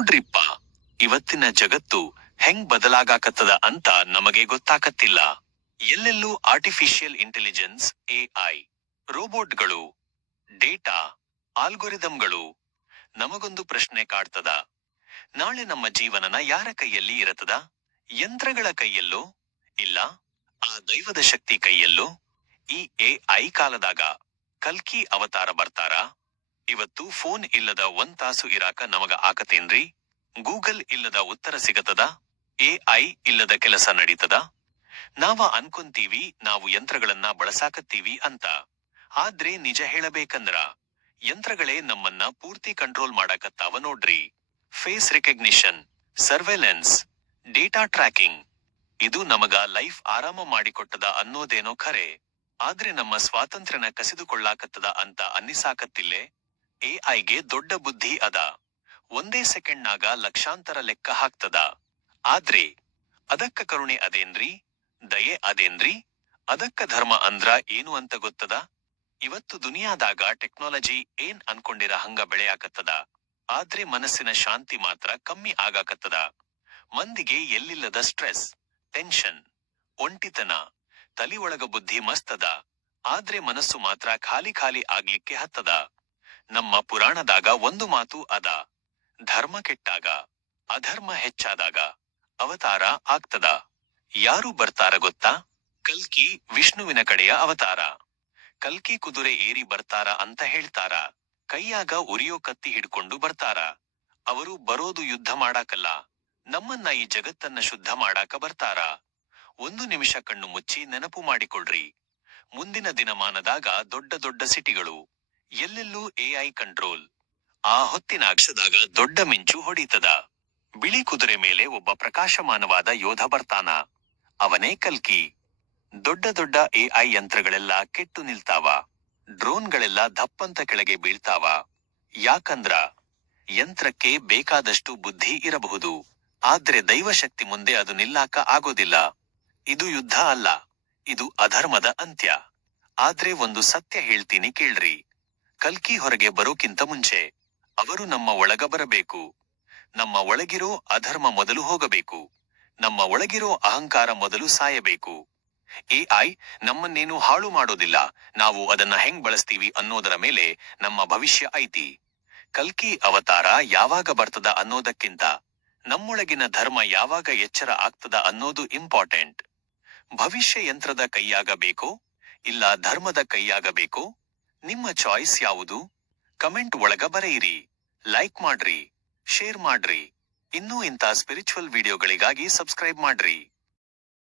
ನೋಡ್ರಿಪ್ಪ, ಇವತ್ತಿನ ಜಗತ್ತು ಹೆಂಗ್ ಬದಲಾಗಾಕತ್ತದ ಅಂತ ನಮಗೆ ಗೊತ್ತಾಕತ್ತಿಲ್ಲ. ಎಲ್ಲೆಲ್ಲೂ ಆರ್ಟಿಫಿಷಿಯಲ್ ಇಂಟೆಲಿಜೆನ್ಸ್, ಎಐ, ರೋಬೋಟ್ಗಳು, ಡೇಟಾ, ಆಲ್ಗೊರಿದಮ್ಗಳು. ನಮಗೊಂದು ಪ್ರಶ್ನೆ ಕಾಡ್ತದ, ನಾಳೆ ನಮ್ಮ ಜೀವನನ ಯಾರ ಕೈಯಲ್ಲಿ ಇರತದ? ಯಂತ್ರಗಳ ಕೈಯಲ್ಲೋ, ಇಲ್ಲ ಆ ದೈವದ ಶಕ್ತಿ ಕೈಯಲ್ಲೋ? ಈ ಎಐ ಕಾಲದಾಗ ಕಲ್ಕಿ ಅವತಾರ ಬರ್ತಾರ? ಇವತ್ತು ಫೋನ್ ಇಲ್ಲದ ಒಂದ್ ತಾಸು ಇರಾಕ ನಮಗ ಆಕತೇನ್ರಿ? ಗೂಗಲ್ ಇಲ್ಲದ ಉತ್ತರ ಸಿಗತದ? ಎಐ ಇಲ್ಲದ ಕೆಲಸ ನಡೀತದ? ನಾವ ಅನ್ಕೊಂತೀವಿ ನಾವು ಯಂತ್ರಗಳನ್ನ ಬಳಸಾಕತ್ತೀವಿ ಅಂತ. ಆದ್ರೆ ನಿಜ ಹೇಳಬೇಕಂದ್ರ ಯಂತ್ರಗಳೇ ನಮ್ಮನ್ನ ಪೂರ್ತಿ ಕಂಟ್ರೋಲ್ ಮಾಡಾಕತ್ತಾವ ನೋಡ್ರಿ. Face recognition, surveillance, data tracking, ಇದು ನಮಗ ಲೈಫ್ ಆರಾಮ ಮಾಡಿಕೊಟ್ಟದ ಅನ್ನೋದೇನೋ ಖರೆ. ಆದ್ರೆ ನಮ್ಮ ಸ್ವಾತಂತ್ರ್ಯನ ಕಸಿದುಕೊಳ್ಳಾಕತ್ತದ ಅಂತ ಅನ್ನಿಸಾಕತ್ತಿಲ್ಲೆ? ಎಐಗೆ ದೊಡ್ಡ ಬುದ್ಧಿ ಅದ. ಒಂದೇ ಸೆಕೆಂಡ್ನಾಗ ಲಕ್ಷಾಂತರ ಲೆಕ್ಕ ಹಾಕ್ತದ. ಆದ್ರೆ ಅದಕ್ಕ ಕರುಣೆ ಅದೇನ್ರಿ? ದಯೆ ಅದೇನ್ರಿ? ಅದಕ್ಕ ಧರ್ಮ ಅಂದ್ರ ಏನು ಅಂತ ಗೊತ್ತದ? ಇವತ್ತು ದುನಿಯಾದಾಗ ಟೆಕ್ನಾಲಜಿ ಏನ್ ಅನ್ಕೊಂಡಿರ ಹಂಗ ಬೆಳೆಯಾಕತ್ತದ. ಆದ್ರೆ ಮನಸ್ಸಿನ ಶಾಂತಿ ಮಾತ್ರ ಕಮ್ಮಿ ಆಗಾಕತ್ತದ. ಮಂದಿಗೆ ಎಲ್ಲಿಲ್ಲದ ಸ್ಟ್ರೆಸ್, ಟೆನ್ಷನ್, ಒಂಟಿತನ. ತಲಿಯೊಳಗ ಬುದ್ಧಿ ಮಸ್ತದ, ಆದ್ರೆ ಮನಸ್ಸು ಮಾತ್ರ ಖಾಲಿ ಖಾಲಿ ಆಗ್ಲಿಕ್ಕೆ ಹತ್ತದ. ನಮ್ಮ ಪುರಾಣದಾಗ ಒಂದು ಮಾತು ಅದ, ಧರ್ಮ ಕೆಟ್ಟಾಗ, ಅಧರ್ಮ ಹೆಚ್ಚಾದಾಗ ಅವತಾರ ಆಗ್ತದ. ಯಾರು ಬರ್ತಾರ ಗೊತ್ತಾ? ಕಲ್ಕಿ ವಿಷ್ಣುವಿನ ಕಡೆಯ ಅವತಾರ. ಕಲ್ಕಿ ಕುದುರೆ ಏರಿ ಬರ್ತಾರ ಅಂತ ಹೇಳ್ತಾರ. ಕೈಯಾಗ ಉರಿಯೋ ಕತ್ತಿ ಹಿಡ್ಕೊಂಡು ಬರ್ತಾರ. ಅವರು ಬರೋದು ಯುದ್ಧ ಮಾಡಾಕಲ್ಲ, ನಮ್ಮನ್ನ ಈ ಜಗತ್ತನ್ನ ಶುದ್ಧ ಮಾಡಾಕ ಬರ್ತಾರ. ಒಂದು ನಿಮಿಷ ಕಣ್ಣು ಮುಚ್ಚಿ ನೆನಪು ಮಾಡಿಕೊಳ್ರಿ. ಮುಂದಿನ ದಿನಮಾನದಾಗ ದೊಡ್ಡ ದೊಡ್ಡ ಸಿಟಿಗಳು, ಎಲ್ಲೆಲ್ಲೂ ಎಐ ಕಂಟ್ರೋಲ್. ಆ ಹೊತ್ತಿನ ಅಕ್ಷದಾಗ ದೊಡ್ಡ ಮಿಂಚು ಹೊಡೀತದ. ಬಿಳಿ ಕುದುರೆ ಮೇಲೆ ಒಬ್ಬ ಪ್ರಕಾಶಮಾನವಾದ ಯೋಧ ಬರ್ತಾನ. ಅವನೇ ಕಲ್ಕಿ. ದೊಡ್ಡ ದೊಡ್ಡ ಎಐ ಯಂತ್ರಗಳೆಲ್ಲ ಕೆಟ್ಟು ನಿಲ್ತಾವ. ಡ್ರೋನ್ಗಳೆಲ್ಲ ದಪ್ಪಂತ ಕೆಳಗೆ ಬೀಳ್ತಾವ. ಯಾಕಂದ್ರ ಯಂತ್ರಕ್ಕೆ ಬೇಕಾದಷ್ಟು ಬುದ್ಧಿ ಇರಬಹುದು, ಆದ್ರೆ ದೈವಶಕ್ತಿ ಮುಂದೆ ಅದು ನಿಲ್ಲಾಕ ಆಗೋದಿಲ್ಲ. ಇದು ಯುದ್ಧ ಅಲ್ಲ, ಇದು ಅಧರ್ಮದ ಅಂತ್ಯ. ಆದ್ರೆ ಒಂದು ಸತ್ಯ ಹೇಳ್ತೀನಿ ಕೇಳ್ರಿ. ಕಲ್ಕಿ ಹೊರಗೆ ಬರೋಕ್ಕಿಂತ ಮುಂಚೆ ಅವರು ನಮ್ಮ ಒಳಗ ಬರಬೇಕು. ನಮ್ಮ ಒಳಗಿರೋ ಅಧರ್ಮ ಮೊದಲು ಹೋಗಬೇಕು. ನಮ್ಮ ಒಳಗಿರೋ ಅಹಂಕಾರ ಮೊದಲು ಸಾಯಬೇಕು. ಎಐ ನಮ್ಮನ್ನೇನು ಹಾಳು ಮಾಡೋದಿಲ್ಲ, ನಾವು ಅದನ್ನ ಹೆಂಗ್ ಬಳಸ್ತೀವಿ ಅನ್ನೋದರ ಮೇಲೆ ನಮ್ಮ ಭವಿಷ್ಯ ಐತಿ. ಕಲ್ಕಿ ಅವತಾರ ಯಾವಾಗ ಬರ್ತದ ಅನ್ನೋದಕ್ಕಿಂತ ನಮ್ಮೊಳಗಿನ ಧರ್ಮ ಯಾವಾಗ ಎಚ್ಚರ ಆಗ್ತದ ಅನ್ನೋದು ಇಂಪಾರ್ಟೆಂಟ್. ಭವಿಷ್ಯ ಯಂತ್ರದ ಕೈಯಾಗಬೇಕೋ ಇಲ್ಲ ಧರ್ಮದ ಕೈಯಾಗಬೇಕೋ? ನಿಮ್ಮ ಚಾಯ್ಸ್ ಯಾವುದು? ಕಮೆಂಟ್ ಒಳಗ ಬರೆಯಿರಿ. ಲೈಕ್ ಮಾಡ್ರಿ, ಶೇರ್ ಮಾಡ್ರಿ. ಇನ್ನೂ ಇಂಥ ಸ್ಪಿರಿಚುವಲ್ ವಿಡಿಯೋಗಳಿಗಾಗಿ ಸಬ್ಸ್ಕ್ರೈಬ್ ಮಾಡ್ರಿ.